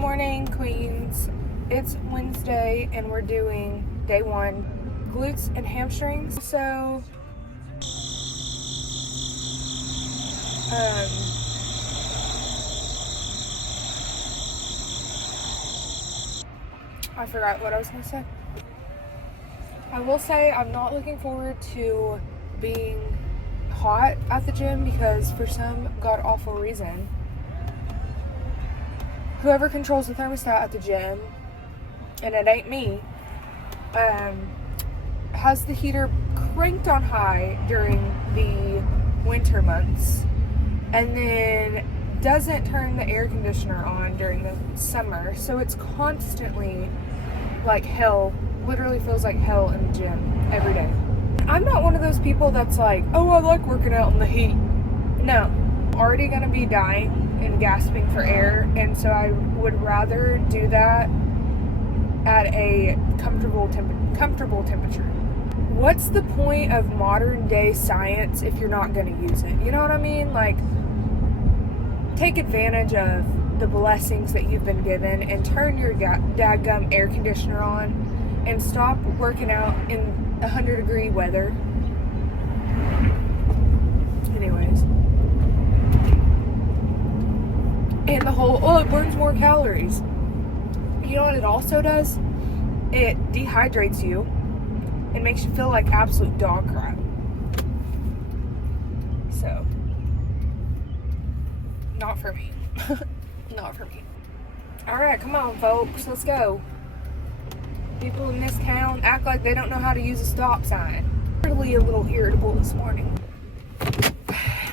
morning, queens. It's Wednesday and we're doing day 1, glutes and hamstrings. So, I forgot what I was going to say. I will say I'm not looking forward to being hot at the gym because for some god-awful reason, whoever controls the thermostat at the gym, and it ain't me, has the heater cranked on high during the winter months and then doesn't turn the air conditioner on during the summer. So it's constantly like hell, literally feels like hell in the gym every day. I'm not one of those people that's like, oh, I like working out in the heat. No, I'm already going to be dying and gasping for air, and so I would rather do that at a comfortable temperature. What's the point of modern day science if you're not going to use it? You know what I mean? Like, take advantage of the blessings that you've been given and turn your dadgum air conditioner on and stop working out in 100-degree weather. Anyways. And the whole, oh, it burns more calories. You know what it also does? It dehydrates you and makes you feel like absolute dog crap. So, not for me. Not for me. Alright, come on, folks. Let's go. People in this town act like they don't know how to use a stop sign. I'm really a little irritable this morning.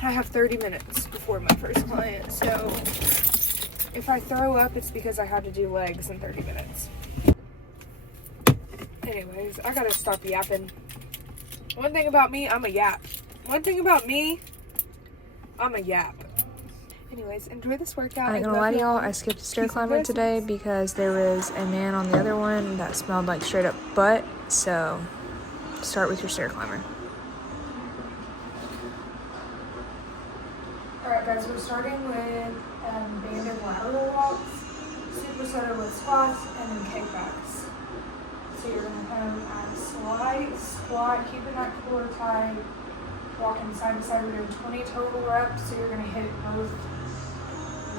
I have 30 minutes before my first client, so if I throw up, it's because I had to do legs in 30 minutes. Anyways, I gotta stop yapping. One thing about me, I'm a yap. Anyways, enjoy this workout. I ain't gonna lie to y'all, I skipped a stair climber today because there was a man on the other one that smelled like straight up butt. So, start with your stair climber. Alright guys, we're starting with banded lateral walks, supersetter with squats, and then kickbacks. So you're going to come at slide, squat, keeping that core tight, walking side to side. We're doing 20 total reps, so you're going to hit both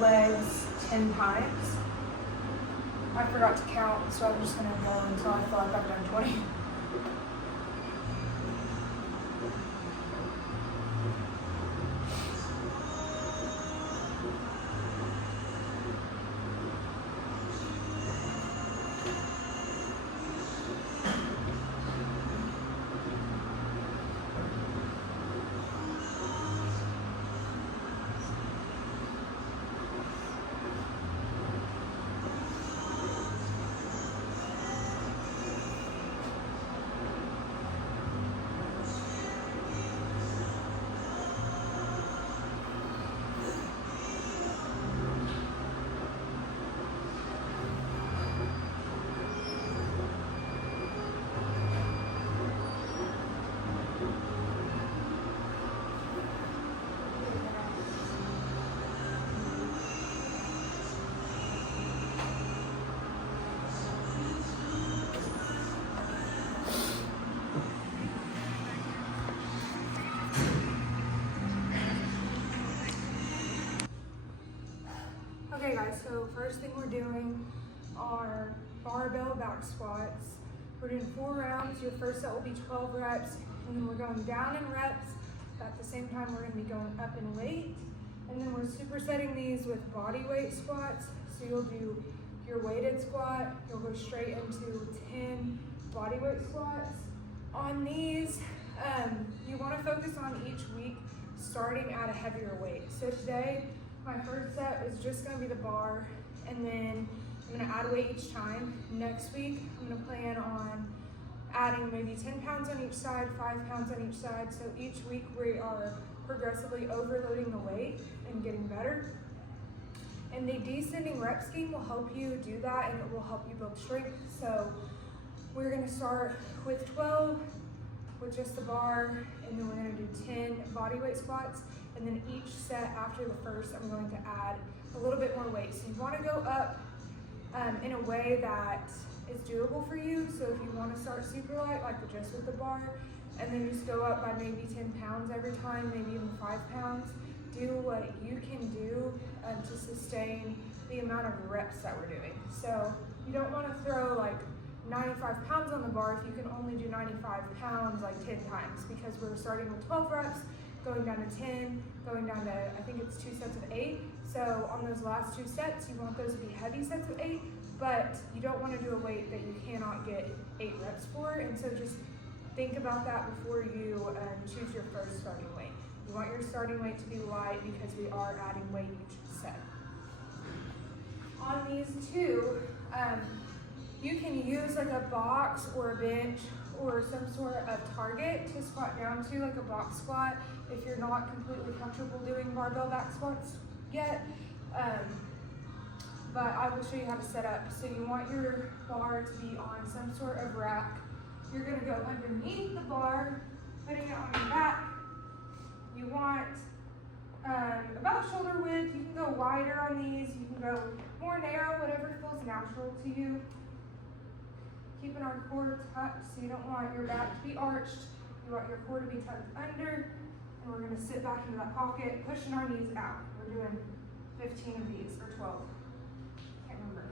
legs 10 times. I forgot to count, so I'm just going to go until I feel like I've done 20. Okay guys, so first thing we're doing are barbell back squats. We're doing 4 rounds. Your first set will be 12 reps, and then we're going down in reps. At the same time, we're going to be going up in weight. And then we're supersetting these with body weight squats. So you'll do your weighted squat, you'll go straight into 10 body weight squats. On these, you want to focus on each week starting at a heavier weight. So today, my first set is just going to be the bar, and then I'm going to add weight each time. Next week, I'm going to plan on adding maybe 10 pounds on each side, 5 pounds on each side. So each week we are progressively overloading the weight and getting better. And the descending rep scheme will help you do that, and it will help you build strength. So we're going to start with 12 with just the bar, and then we're going to do 10 body weight squats. And then each set after the first, I'm going to add a little bit more weight. So you want to go up in a way that is doable for you. So if you want to start super light, like just with the bar, and then just go up by maybe 10 pounds every time, maybe even 5 pounds, do what you can do to sustain the amount of reps that we're doing. So you don't want to throw like 95 pounds on the bar if you can only do 95 pounds like 10 times, because we're starting with 12 reps, going down to 10, going down to, I think it's 2 sets of 8. So on those last 2 sets, you want those to be heavy sets of 8, but you don't want to do a weight that you cannot get 8 reps for. And so just think about that before you choose your first starting weight. You want your starting weight to be light because we are adding weight each set. On these two, you can use like a box or a bench or some sort of target to squat down to, like a box squat, if you're not completely comfortable doing barbell back squats yet. But I will show you how to set up. So you want your bar to be on some sort of rack. You're gonna go underneath the bar, putting it on your back. You want about shoulder width. You can go wider on these. You can go more narrow, whatever feels natural to you. Keeping our core tucked, so you don't want your back to be arched. You want your core to be tucked under. And we're gonna sit back into that pocket, pushing our knees out. We're doing 15 of these, or 12. Can't remember.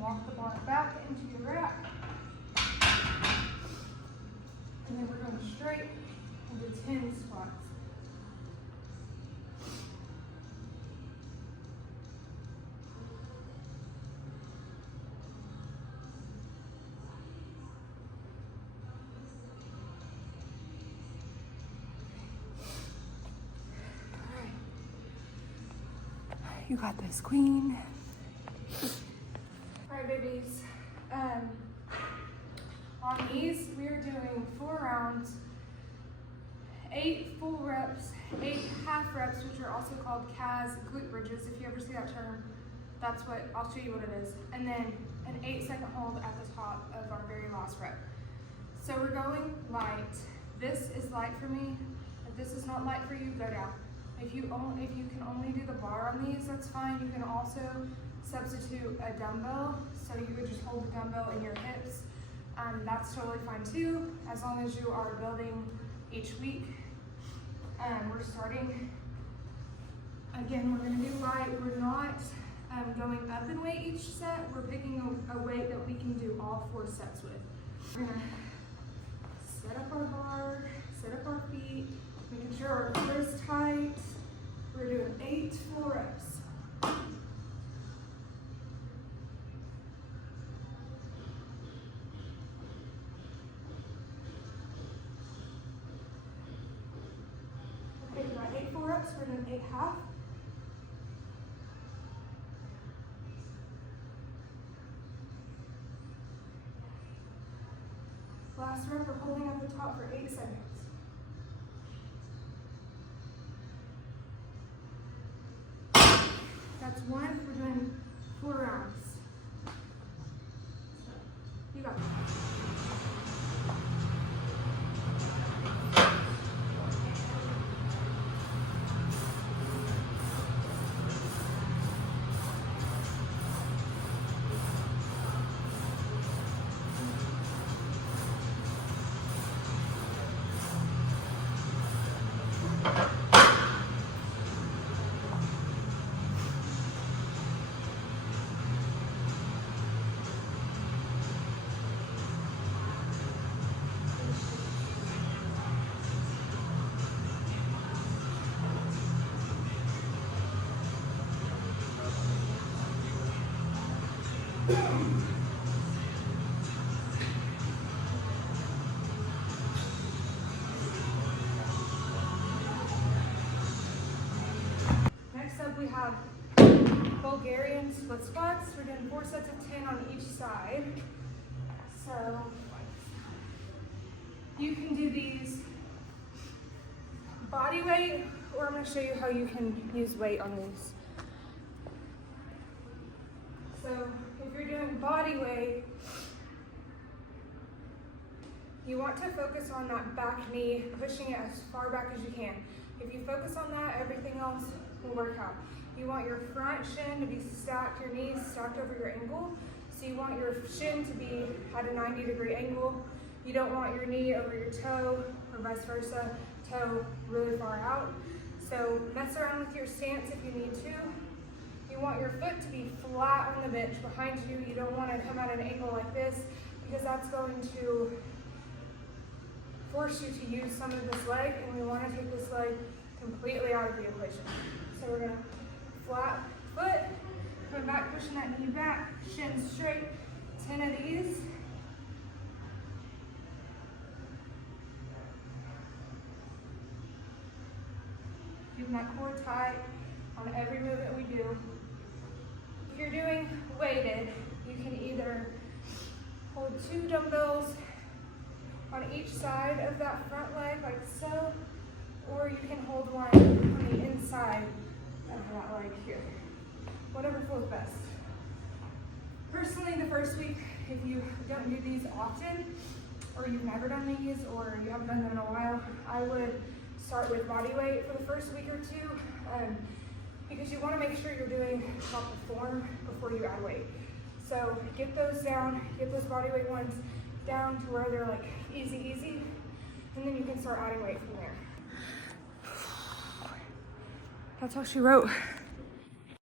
Walk the bar back into your rack. And then we're going straight into 10 squats. All right. You got this, queen. Babies, on these we are doing 4 rounds, 8 full reps, 8 half reps, which are also called CAS glute bridges. If you ever see that term, that's what, I'll show you what it is. And then an 8-second hold at the top of our very last rep. So we're going light. This is light for me. If this is not light for you, go down. If you can only do the bar on these, that's fine. You can also substitute a dumbbell, so you would just hold the dumbbell in your hips. That's totally fine too, as long as you are building each week. We're starting, again, we're gonna do light. We're not going up in weight each set. We're picking a weight that we can do all 4 sets with. We're gonna set up our bar, set up our feet, making sure our core is tight. We're doing 8 full reps. We're doing 8 half. Last rep, we're holding at the top for 8 seconds. That's 1. We're doing 4 rounds. You got it. Next up we have Bulgarian split squats. We're doing 4 sets of 10 on each side. So you can do these body weight, or I'm going to show you how you can use weight on these. So if you're doing body weight, you want to focus on that back knee, pushing it as far back as you can. If you focus on that, everything else will work out. You want your front shin to be stacked, your knees stacked over your ankle. So you want your shin to be at a 90-degree angle. You don't want your knee over your toe or vice versa, toe really far out. So mess around with your stance if you need to. You want your foot to be flat on the bench behind you. You don't want to come at an angle like this because that's going to force you to use some of this leg, and we want to take this leg completely out of the equation. So we're going to flat foot, come back, pushing that knee back, shin straight, 10 of these. Keeping that core tight on every movement we do. If you're doing weighted, you can either hold 2 dumbbells on each side of that front leg like so, or you can hold one on the inside of that leg here. Whatever feels best. Personally, the first week, if you don't do these often, or you've never done these, or you haven't done them in a while, I would start with body weight for the first week or two, because you want to make sure you're doing proper form before you add weight. So get those down, get those body weight ones down to where they're like easy, and then you can start adding weight from there. That's all she wrote.